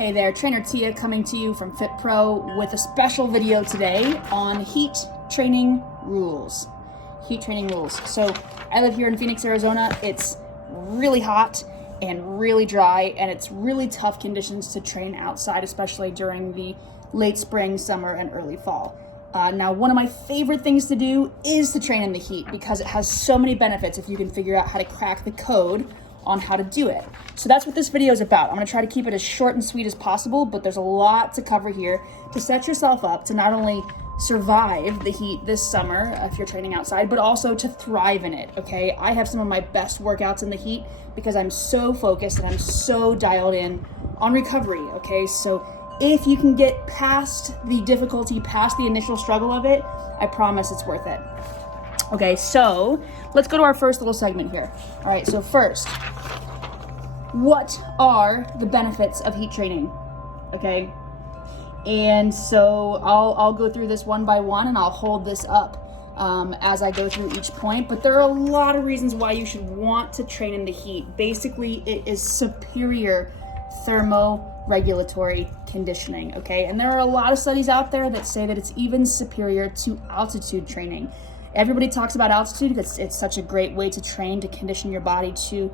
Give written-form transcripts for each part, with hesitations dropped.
Hey there, Trainer Tia coming to you from FitPro with a special video today on heat training rules. Heat training rules. So I live here in Phoenix, Arizona. It's really hot and really dry, and it's really tough conditions to train outside, especially during the late spring, summer, and early fall. Now, one of my favorite things to do is to train in the heat because it has so many benefits if you can figure out how to crack the code on how to do it. So that's what this video is about. I'm gonna try to keep it as short and sweet as possible, but there's a lot to cover here to set yourself up to not only survive the heat this summer if you're training outside, but also to thrive in it, okay? I have some of my best workouts in the heat because I'm so focused and I'm so dialed in on recovery, okay? So if you can get past the difficulty, past the initial struggle of it, I promise it's worth it. Okay, so let's go to our first little segment here. All right, so first, what are the benefits of heat training? Okay, and so I'll go through this one by one and I'll hold this up as I go through each point, but there are a lot of reasons why you should want to train in the heat. Basically, it is superior thermoregulatory conditioning, okay? And there are a lot of studies out there that say that it's even superior to altitude training. Everybody talks about altitude because it's such a great way to train, to condition your body to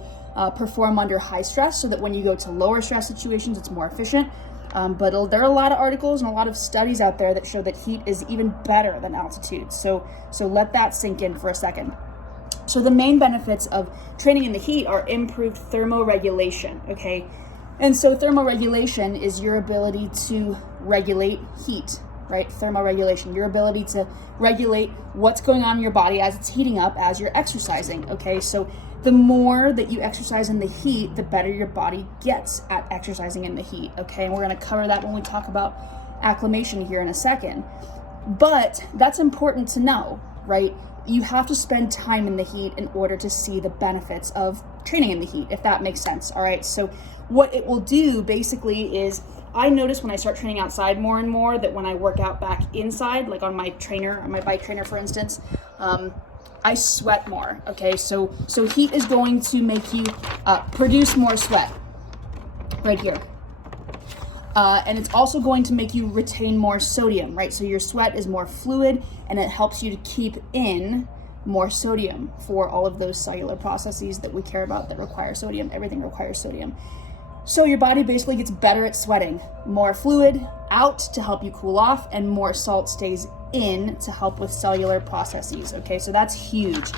perform under high stress so that when you go to lower stress situations, it's more efficient. But there are a lot of articles and a lot of studies out there that show that heat is even better than altitude. So let that sink in for a second. So the main benefits of training in the heat are improved thermoregulation, okay? And so thermoregulation is your ability to regulate heat, right? Thermoregulation, your ability to regulate what's going on in your body as it's heating up as you're exercising, okay? So the more that you exercise in the heat, the better your body gets at exercising in the heat, okay? And we're gonna cover that when we talk about acclimation here in a second. But that's important to know, right? You have to spend time in the heat in order to see the benefits of training in the heat, if that makes sense, all right? So what it will do basically is, I notice when I start training outside more and more that when I work out back inside, like on my trainer, on my bike trainer, for instance, I sweat more, okay? So heat is going to make you produce more sweat right here. And it's also going to make you retain more sodium, right? So your sweat is more fluid and it helps you to keep in more sodium for all of those cellular processes that we care about that require sodium. Everything requires sodium. So your body basically gets better at sweating. More fluid out to help you cool off, and more salt stays in to help with cellular processes, okay? So that's huge.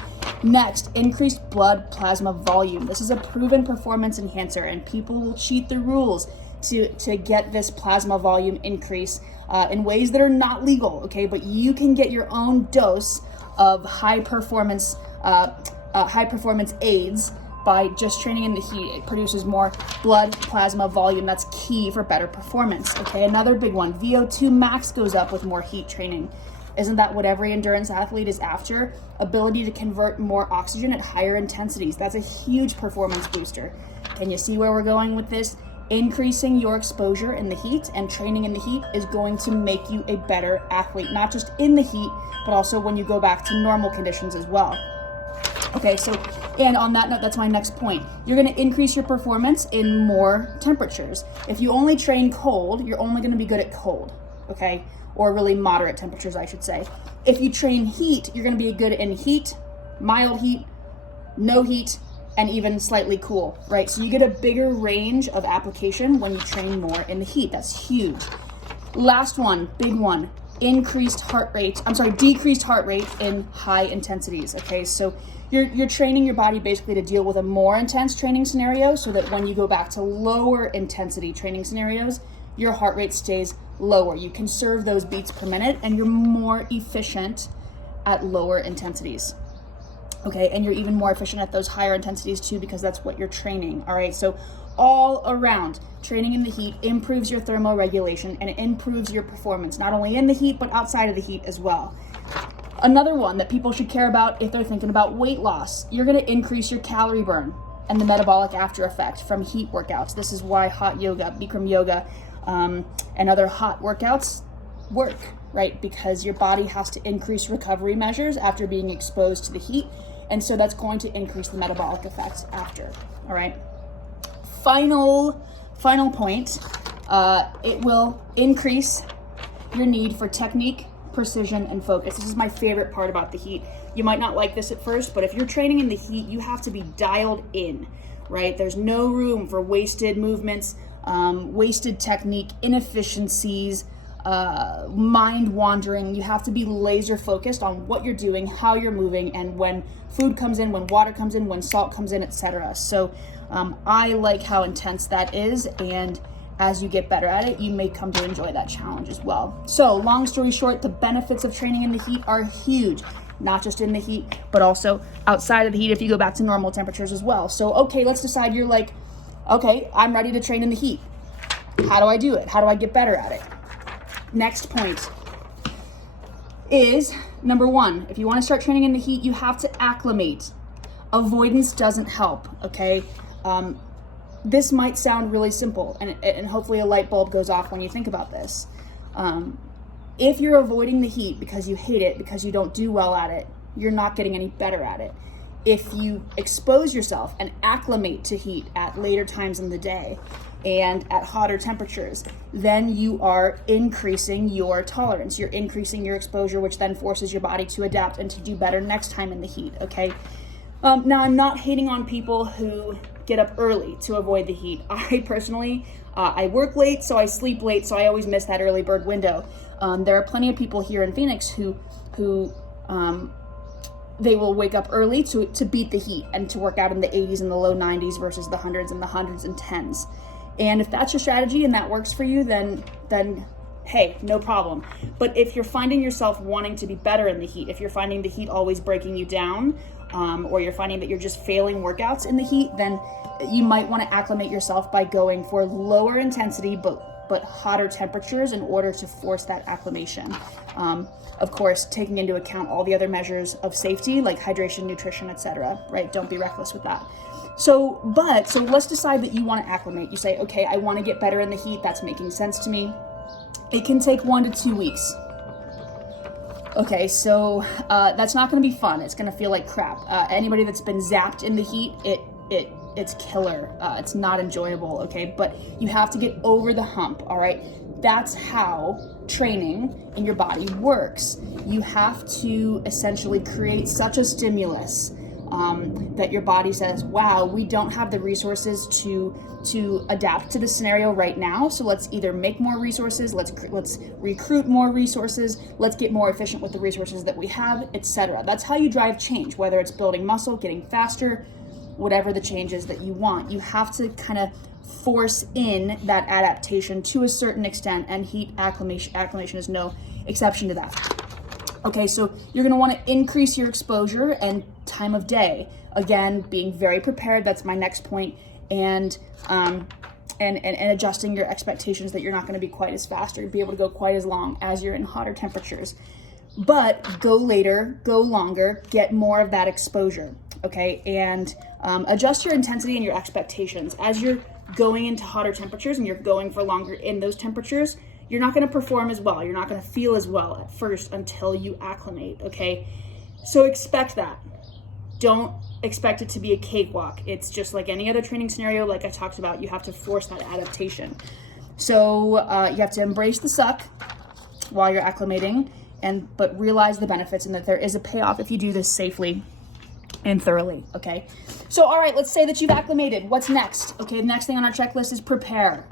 Next, increased blood plasma volume. This is a proven performance enhancer, and people will cheat the rules to get this plasma volume increase in ways that are not legal, okay? But you can get your own dose of high performance aids by just training in the heat. It produces more blood plasma volume. That's key for better performance, okay? Another big one, VO2 Max goes up with more heat training. Isn't that what every endurance athlete is after? Ability to convert more oxygen at higher intensities. That's a huge performance booster. Can you see where we're going with this? Increasing your exposure in the heat and training in the heat is going to make you a better athlete, not just in the heat, but also when you go back to normal conditions as well. Okay, so, and on that note, that's my next point. You're gonna increase your performance in more temperatures. If you only train cold, you're only gonna be good at cold, okay? Or really moderate temperatures, I should say. If you train heat, you're gonna be good in heat, mild heat, no heat, and even slightly cool, right? So you get a bigger range of application when you train more in the heat. That's huge. Last one, big one, decreased heart rate in high intensities, okay? So you're training your body basically to deal with a more intense training scenario so that when you go back to lower intensity training scenarios, your heart rate stays lower. You conserve those beats per minute and you're more efficient at lower intensities. Okay, and you're even more efficient at those higher intensities too because that's what you're training, all right? So all around, training in the heat improves your thermoregulation and it improves your performance, not only in the heat, but outside of the heat as well. Another one that people should care about if they're thinking about weight loss, you're gonna increase your calorie burn and the metabolic after effect from heat workouts. This is why hot yoga, Bikram yoga, and other hot workouts work, right? Because your body has to increase recovery measures after being exposed to the heat. And so that's going to increase the metabolic effects after, all right? Final point it will increase your need for technique, precision, and focus. This is my favorite part about the heat. You might not like this at first, but if you're training in the heat, you have to be dialed in, right? There's no room for wasted movements, wasted technique, inefficiencies, mind wandering. You have to be laser focused on what you're doing, how you're moving, and when food comes in, when water comes in, when salt comes in, etc. So I like how intense that is, and as you get better at it, you may come to enjoy that challenge as well. So long story short, the benefits of training in the heat are huge, not just in the heat, but also outside of the heat if you go back to normal temperatures as well. So, okay, let's decide you're like, okay, I'm ready to train in the heat. How do I do it? How do I get better at it? Next point is, number one, if you want to start training in the heat, you have to acclimate. Avoidance doesn't help, okay? This might sound really simple, and hopefully a light bulb goes off when you think about this. If you're avoiding the heat because you hate it, because you don't do well at it, you're not getting any better at it. If you expose yourself and acclimate to heat at later times in the day and at hotter temperatures, then you are increasing your tolerance. You're increasing your exposure, which then forces your body to adapt and to do better next time in the heat, okay? Now, I'm not hating on people who get up early to avoid the heat. I personally, I work late, so I sleep late, so I always miss that early bird window. There are plenty of people here in Phoenix who they will wake up early to beat the heat and to work out in the 80s and the low 90s versus the hundreds and the 110s. And if that's your strategy and that works for you, then hey, no problem. But if you're finding yourself wanting to be better in the heat, if you're finding the heat always breaking you down, or you're finding that you're just failing workouts in the heat, then you might want to acclimate yourself by going for lower intensity but hotter temperatures in order to force that acclimation. Of course, taking into account all the other measures of safety like hydration, nutrition, etc. Right? Don't be reckless with that. So let's decide that you want to acclimate. You say, okay, I want to get better in the heat. That's making sense to me. It can take 1 to 2 weeks. Okay, so that's not going to be fun. It's going to feel like crap. Anybody that's been zapped in the heat, it's killer. It's not enjoyable, okay? But you have to get over the hump, all right? That's how training in your body works. You have to essentially create such a stimulus that your body says, wow, we don't have the resources to adapt to this scenario right now, so let's either make more resources, let's recruit more resources, let's get more efficient with the resources that we have, etc. That's how you drive change, whether it's building muscle, getting faster, whatever the change is that you want. You have to kind of force in that adaptation to a certain extent, and heat acclimation is no exception to that. Okay, so you're going to want to increase your exposure and time of day. Again, being very prepared, that's my next point, and adjusting your expectations that you're not going to be quite as fast or be able to go quite as long as you're in hotter temperatures. But go later, go longer, get more of that exposure, okay? And adjust your intensity and your expectations. As you're going into hotter temperatures and you're going for longer in those temperatures, you're not going to perform as well. You're not going to feel as well at first until you acclimate, okay? So expect that. Don't expect it to be a cakewalk. It's just like any other training scenario, like I talked about. You have to force that adaptation. So you have to embrace the suck while you're acclimating, but realize the benefits and that there is a payoff if you do this safely and thoroughly, okay? So, all right, let's say that you've acclimated. What's next? Okay, the next thing on our checklist is prepare.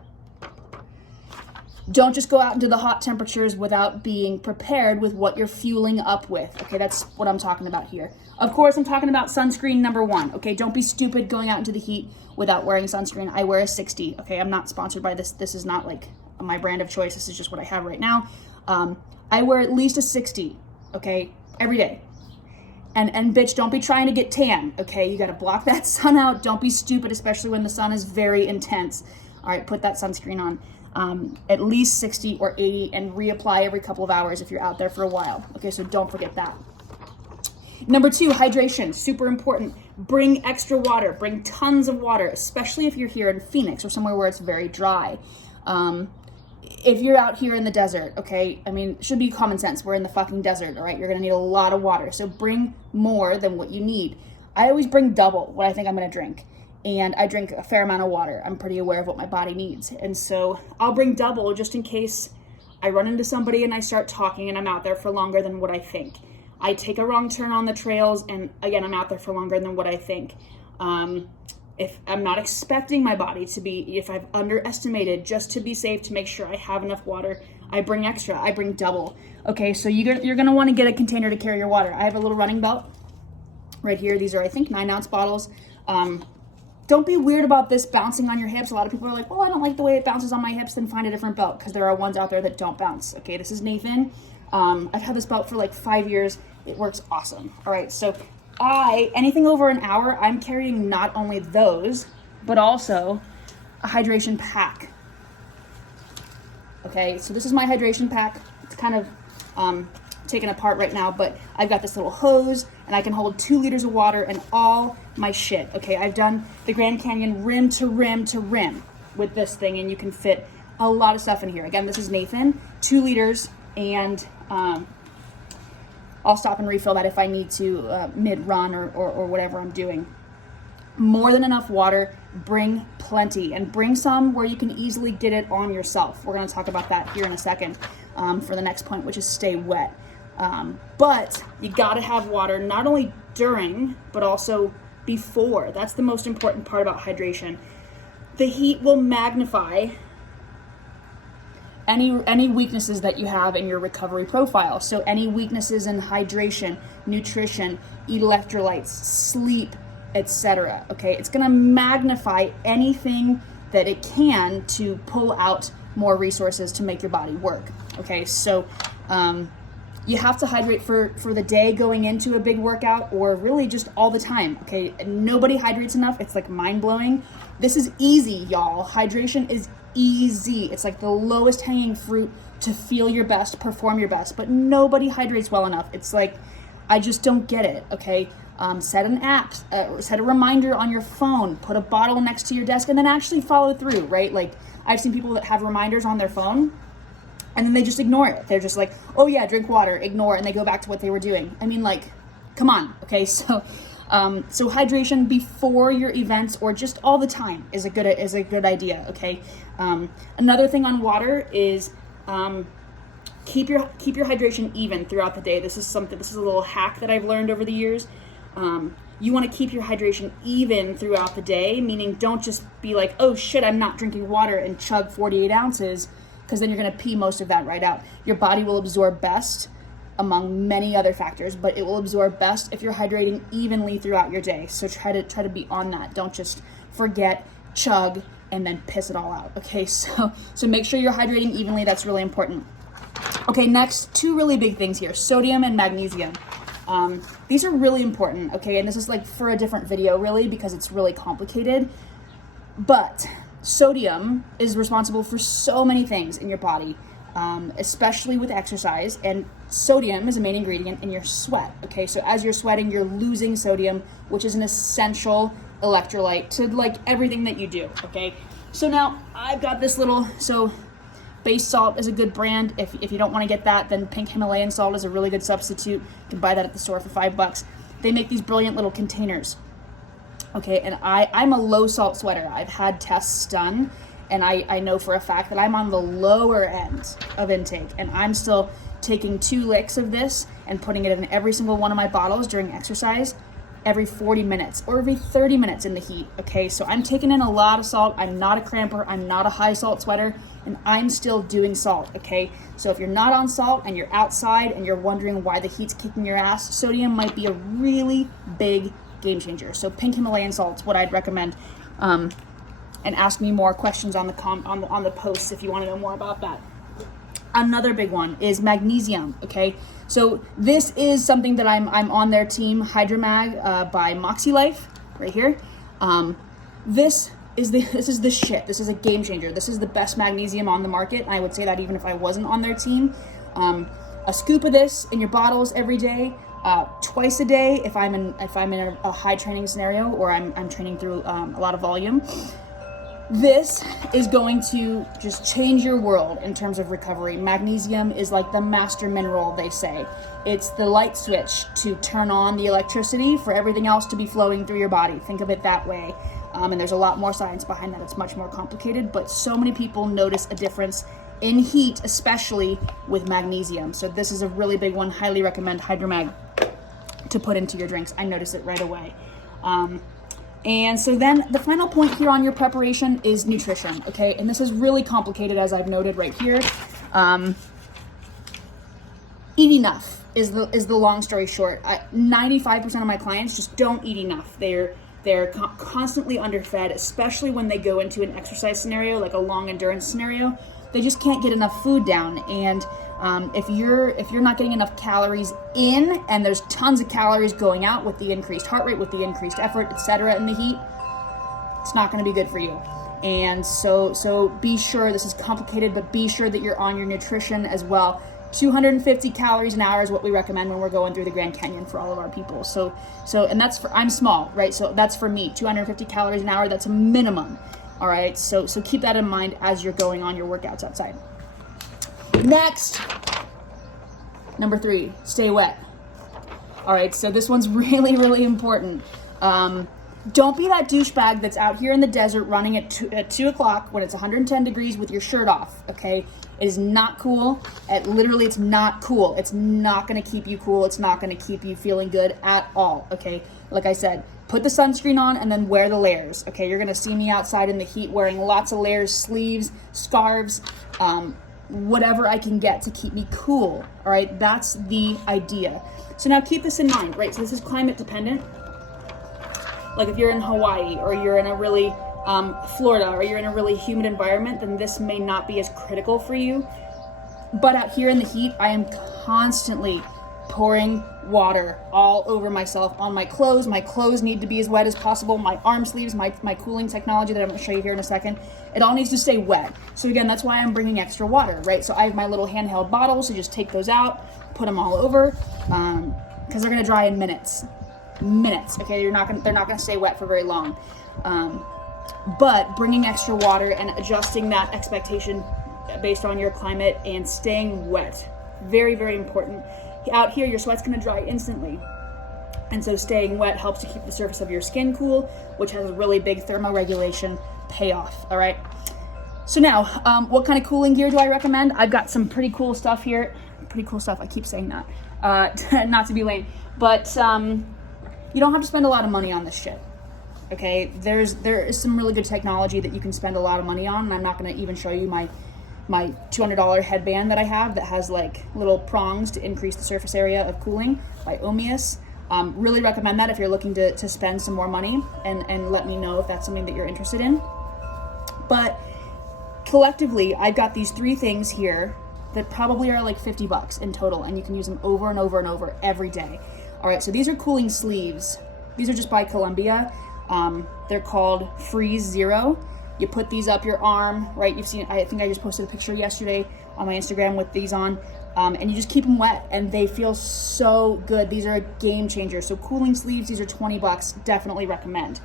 Don't just go out into the hot temperatures without being prepared with what you're fueling up with. Okay, that's what I'm talking about here. Of course, I'm talking about sunscreen number one. Okay, don't be stupid going out into the heat without wearing sunscreen. I wear a 60. Okay, I'm not sponsored by this. This is not like my brand of choice. This is just what I have right now. I wear at least a 60, okay, every day. And bitch, don't be trying to get tan, okay? You gotta block that sun out. Don't be stupid, especially when the sun is very intense. All right, put that sunscreen on. At least 60 or 80 and reapply every couple of hours if you're out there for a while. Okay, so don't forget that. Number 2, hydration, super important. Bring extra water, bring tons of water, especially if you're here in Phoenix or somewhere where it's very dry. If you're out here in the desert, okay, I mean, it should be common sense. We're in the fucking desert, all right? You're gonna need a lot of water, so bring more than what you need. I always bring double what I think I'm gonna drink. and I drink a fair amount of water. I'm pretty aware of what my body needs. And so I'll bring double just in case I run into somebody and I start talking and I'm out there for longer than what I think. I take a wrong turn on the trails and again, I'm out there for longer than what I think. If I'm not expecting my body to be, if I've underestimated, just to be safe, to make sure I have enough water, I bring extra, I bring double. Okay, so you're gonna wanna get a container to carry your water. I have a little running belt right here. These are, I think, 9-ounce bottles. Don't be weird about this bouncing on your hips. A lot of people are like, well, I don't like the way it bounces on my hips, then find a different belt, because there are ones out there that don't bounce. Okay, this is Nathan. I've had this belt for like 5 years. It works awesome. All right, so anything over an hour, I'm carrying not only those, but also a hydration pack. Okay, so this is my hydration pack. It's kind of taken apart right now, but I've got this little hose and I can hold 2 liters of water and all my shit. Okay, I've done the Grand Canyon rim to rim to rim with this thing, and you can fit a lot of stuff in here. Again, this is Nathan, 2 liters, and I'll stop and refill that if I need to mid-run or whatever I'm doing. More than enough water, bring plenty, and bring some where you can easily get it on yourself. We're gonna talk about that here in a second for the next point, which is stay wet. But you gotta have water not only during, but also before. That's the most important part about hydration. The heat will magnify any weaknesses that you have in your recovery profile. So any weaknesses in hydration, nutrition, electrolytes, sleep, etc. Okay, it's gonna magnify anything that it can to pull out more resources to make your body work. Okay, so you have to hydrate for the day going into a big workout, or really just all the time. Okay, nobody hydrates enough. It's like mind-blowing. This is easy, y'all. Hydration is easy. It's like the lowest hanging fruit to feel your best, perform your best, but nobody hydrates well enough. It's like, I just don't get it. Okay, set an app, set a reminder on your phone, put a bottle next to your desk, and then actually follow through, right? Like, I've seen people that have reminders on their phone and then they just ignore it. They're just like, oh yeah, drink water, ignore, and they go back to what they were doing. I mean, like, come on. Okay, so hydration before your events or just all the time is a good idea. Okay, another thing on water is keep your hydration even throughout the day. This is a little hack that I've learned over the years. You want to keep your hydration even throughout the day, meaning don't just be like, oh shit, I'm not drinking water, and chug 48 ounces, because then you're going to pee most of that right out. Your body will absorb best among many other factors, but it will absorb best if you're hydrating evenly throughout your day. So try to be on that. Don't just forget, chug, and then piss it all out. Okay, so make sure you're hydrating evenly. That's really important. Okay, next, 2 really big things here: sodium and magnesium. These are really important. Okay, and this is like for a different video, really, because it's really complicated. But sodium is responsible for so many things in your body, especially with exercise, and sodium is a main ingredient in your sweat. Okay, so as you're sweating, you're losing sodium, which is an essential electrolyte to like everything that you do. Okay, so now I've got this so Base Salt is a good brand. If you don't want to get that, then pink Himalayan salt is a really good substitute. You can buy that at the store for $5. They make these brilliant little containers. Okay, and I'm a low salt sweater. I've had tests done, and I know for a fact that I'm on the lower end of intake, and I'm still taking 2 licks of this and putting it in every single one of my bottles during exercise every 40 minutes or every 30 minutes in the heat. Okay, so I'm taking in a lot of salt. I'm not a cramper. I'm not a high salt sweater, and I'm still doing salt. Okay, so if you're not on salt and you're outside and you're wondering why the heat's kicking your ass, sodium might be a really big game changer. So pink Himalayan salt's what I'd recommend. And ask me more questions on the posts if you want to know more about that. Another big one is magnesium. Okay, so this is something that I'm on their team, HydroMag by Moxie Life, right here. This is the shit. This is a game changer. This is the best magnesium on the market. And I would say that even if I wasn't on their team. A scoop of this in your bottles every day. Twice a day if I'm in a high training scenario, or I'm training through a lot of volume. This is going to just change your world in terms of recovery. Magnesium is like the master mineral, they say. It's the light switch to turn on the electricity for everything else to be flowing through your body. Think of it that way. And there's a lot more science behind that. It's much more complicated, but so many people notice a difference in heat, especially with magnesium. So this is a really big one. Highly recommend HydroMag to put into your drinks. I notice it right away. And so then the final point here on your preparation is nutrition, okay? And this is really complicated, as I've noted right here. Eat enough is the long story short. 95% of my clients just don't eat enough. They're constantly underfed, especially when they go into an exercise scenario, like a long endurance scenario. They just can't get enough food down. And if you're not getting enough calories in, and there's tons of calories going out with the increased heart rate, with the increased effort, etc. in the heat, it's not going to be good for you. And so be sure, this is complicated, but be sure that you're on your nutrition as well. 250 calories an hour is what we recommend when we're going through the Grand Canyon for all of our people. So and that's for, I'm small, right? So that's for me, 250 calories an hour, that's a minimum. All right, so keep that in mind as you're going on your workouts outside. Next, number 3, stay wet. All right, so this one's really, really important. Don't be that douchebag that's out here in the desert running at 2 o'clock when it's 110 degrees with your shirt off, okay? It is not cool. It's not cool. It's not gonna keep you cool. It's not gonna keep you feeling good at all, okay? Like I said, put the sunscreen on and then wear the layers, okay? You're gonna see me outside in the heat wearing lots of layers, sleeves, scarves, whatever I can get to keep me cool, all right? That's the idea. So now keep this in mind, right? So this is climate dependent. Like if you're in Hawaii or you're in a really Florida or you're in a really humid environment, then this may not be as critical for you. But out here in the heat, I am constantly pouring water all over myself, on my clothes. My clothes need to be as wet as possible. My arm sleeves, my cooling technology that I'm gonna show you here in a second, it all needs to stay wet. So again, that's why I'm bringing extra water, right? So I have my little handheld bottles, so just take those out, put them all over, because they're gonna dry in minutes, okay? They're not gonna stay wet for very long. But bringing extra water and adjusting that expectation based on your climate and staying wet, very, very important. Out here, your sweat's gonna dry instantly. And so staying wet helps to keep the surface of your skin cool, which has a really big thermoregulation payoff, all right? So now, what kind of cooling gear do I recommend? I've got some pretty cool stuff here. Pretty cool stuff, I keep saying that, not to be lame. But you don't have to spend a lot of money on this shit, okay? There is some really good technology that you can spend a lot of money on, and I'm not gonna even show you my $200 headband that I have that has like little prongs to increase the surface area of cooling by Omius. Really recommend that if you're looking to spend some more money, and let me know if that's something that you're interested in. But collectively, I've got these 3 things here that probably are like $50 in total, and you can use them over and over and over every day. All right, so these are cooling sleeves. These are just by Columbia. They're called Freeze Zero. You put these up your arm, right? You've seen, I think I just posted a picture yesterday on my Instagram with these on, and you just keep them wet, and they feel so good. These are a game changer. So cooling sleeves, these are $20, definitely recommend.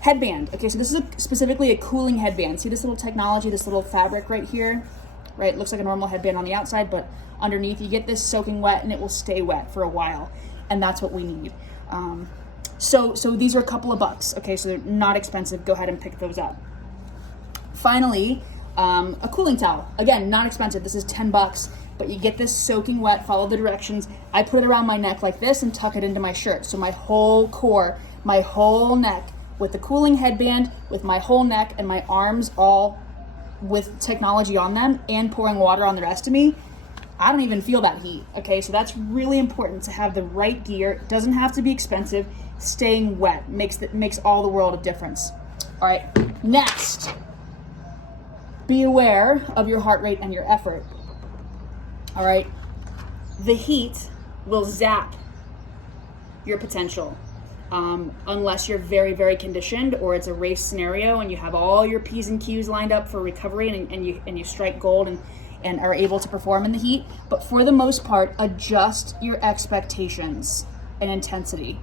Headband, okay, so this is specifically a cooling headband. See this little technology, this little fabric right here, right? It looks like a normal headband on the outside, but underneath you get this soaking wet and it will stay wet for a while, and that's what we need. So these are a couple of bucks, okay, so they're not expensive. Go ahead and pick those up. Finally, a cooling towel. Again, not expensive. This is $10, but you get this soaking wet, follow the directions. I put it around my neck like this and tuck it into my shirt. So my whole core, my whole neck, with the cooling headband, with my whole neck and my arms all with technology on them and pouring water on the rest of me, I don't even feel that heat, okay? So that's really important to have the right gear. It doesn't have to be expensive. Staying wet makes all the world of difference. All right, next, be aware of your heart rate and your effort. All right, the heat will zap your potential unless you're very, very conditioned or it's a race scenario and you have all your P's and Q's lined up for recovery and you strike gold and are able to perform in the heat. But for the most part, adjust your expectations and intensity.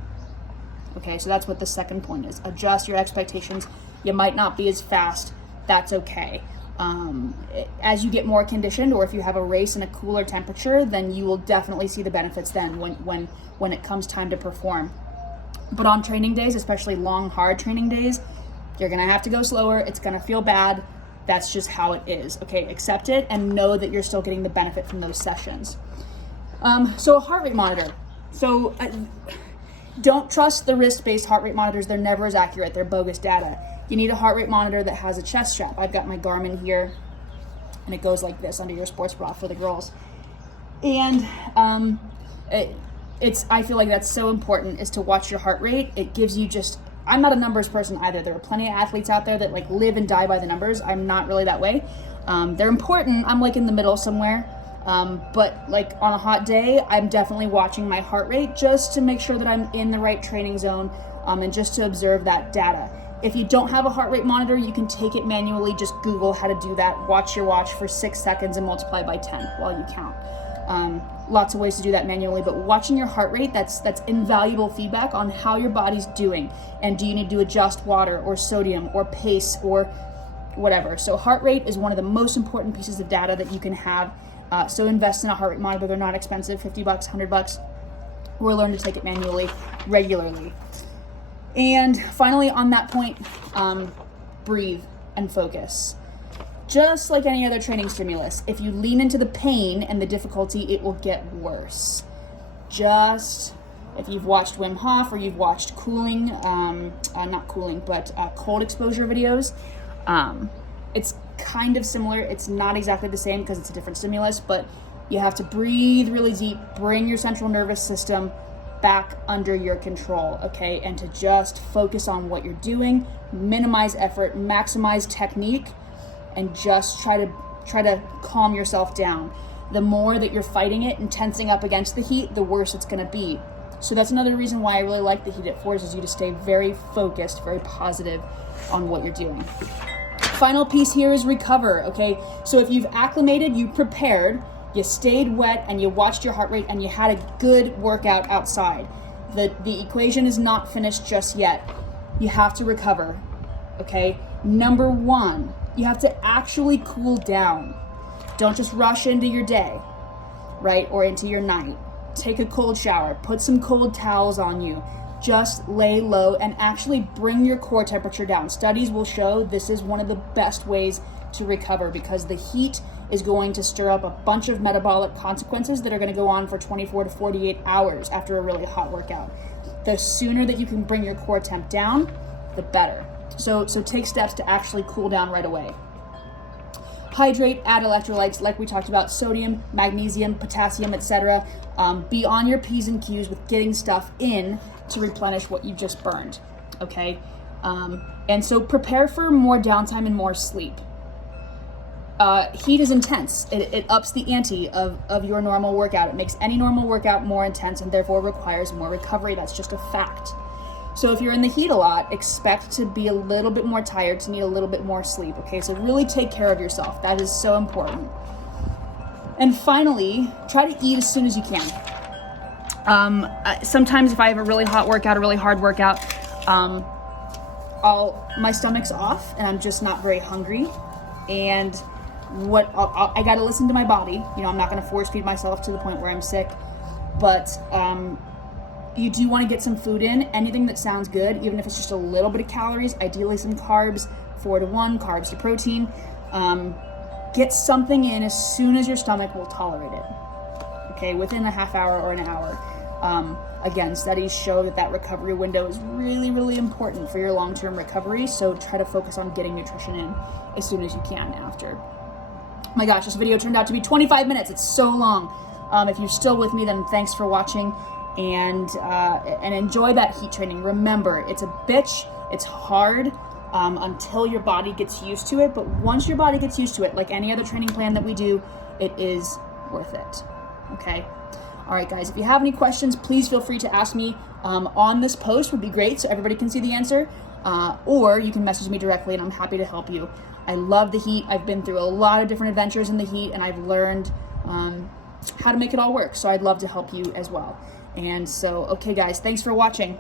Okay, so that's what the second point is. Adjust your expectations. You might not be as fast. That's okay. As you get more conditioned, or if you have a race in a cooler temperature, then you will definitely see the benefits then when it comes time to perform. But on training days, especially long, hard training days, you're gonna have to go slower. It's gonna feel bad. That's just how it is, okay? Accept it and know that you're still getting the benefit from those sessions. So a heart rate monitor. So don't trust the wrist-based heart rate monitors. They're never as accurate. They're bogus data. You need a heart rate monitor that has a chest strap. I've got my Garmin here, and it goes like this under your sports bra for the girls. And I feel like that's so important, is to watch your heart rate. It gives you just, I'm not a numbers person either. There are plenty of athletes out there that like live and die by the numbers. I'm not really that way. They're important. I'm like in the middle somewhere. But like on a hot day, I'm definitely watching my heart rate just to make sure that I'm in the right training zone, and just to observe that data. If you don't have a heart rate monitor, you can take it manually. Just Google how to do that. Watch your watch for 6 seconds and multiply by 10 while you count. Lots of ways to do that manually, but watching your heart rate, that's invaluable feedback on how your body's doing. And do you need to adjust water or sodium or pace or whatever? So heart rate is one of the most important pieces of data that you can have. So invest in a heart rate monitor. They're not expensive, $50, $100, or learn to take it manually, regularly. And finally, on that point, breathe and focus. Just like any other training stimulus, if you lean into the pain and the difficulty, it will get worse. Just, if you've watched Wim Hof or you've watched cooling, not cooling, but cold exposure videos, it's kind of similar. It's not exactly the same because it's a different stimulus, but you have to breathe really deep, bring your central nervous system back under your control, okay? And to just focus on what you're doing, minimize effort, maximize technique, and just try to calm yourself down. The more that you're fighting it and tensing up against the heat, the worse it's gonna be. So that's another reason why I really like the heat. It forces you to stay very focused, very positive on what you're doing. Final piece here is recover, okay? So if you've acclimated, you prepared, you stayed wet, and you watched your heart rate, and you had a good workout outside, the equation is not finished just yet. You have to recover, okay? Number one, you have to actually cool down. Don't just rush into your day, right? Or into your night. Take a cold shower, put some cold towels on you. Just lay low and actually bring your core temperature down. Studies will show this is one of the best ways to recover, because the heat is going to stir up a bunch of metabolic consequences that are going to go on for 24 to 48 hours after a really hot workout. The sooner that you can bring your core temp down, the better. So take steps to actually cool down right away. Hydrate, add electrolytes like we talked about, sodium, magnesium, potassium, etc. Be on your P's and Q's with getting stuff in to replenish what you just burned, okay? And so prepare for more downtime and more sleep. Heat is intense. It ups the ante of your normal workout. It makes any normal workout more intense and therefore requires more recovery. That's just a fact. So if you're in the heat a lot, expect to be a little bit more tired, to need a little bit more sleep, okay? So really take care of yourself. That is so important. And finally, try to eat as soon as you can. Sometimes if I have a really hot workout, a really hard workout, my stomach's off and I'm just not very hungry. And I gotta listen to my body. You know, I'm not gonna force feed myself to the point where I'm sick, but you do want to get some food in. Anything that sounds good, even if it's just a little bit of calories, ideally some carbs, 4-to-1, carbs to protein. Get something in as soon as your stomach will tolerate it, okay, within a half hour or an hour. Again, studies show that recovery window is really, really important for your long-term recovery, so try to focus on getting nutrition in as soon as you can after. Oh my gosh, this video turned out to be 25 minutes. It's so long. If you're still with me, then thanks for watching. And enjoy that heat training. Remember, it's a bitch, it's hard until your body gets used to it, but once your body gets used to it, like any other training plan that we do, it is worth it, okay? All right, guys, if you have any questions, please feel free to ask me on this post. Would be great so everybody can see the answer, or you can message me directly and I'm happy to help you. I love the heat. I've been through a lot of different adventures in the heat, and I've learned how to make it all work, so I'd love to help you as well. And so, okay guys, thanks for watching.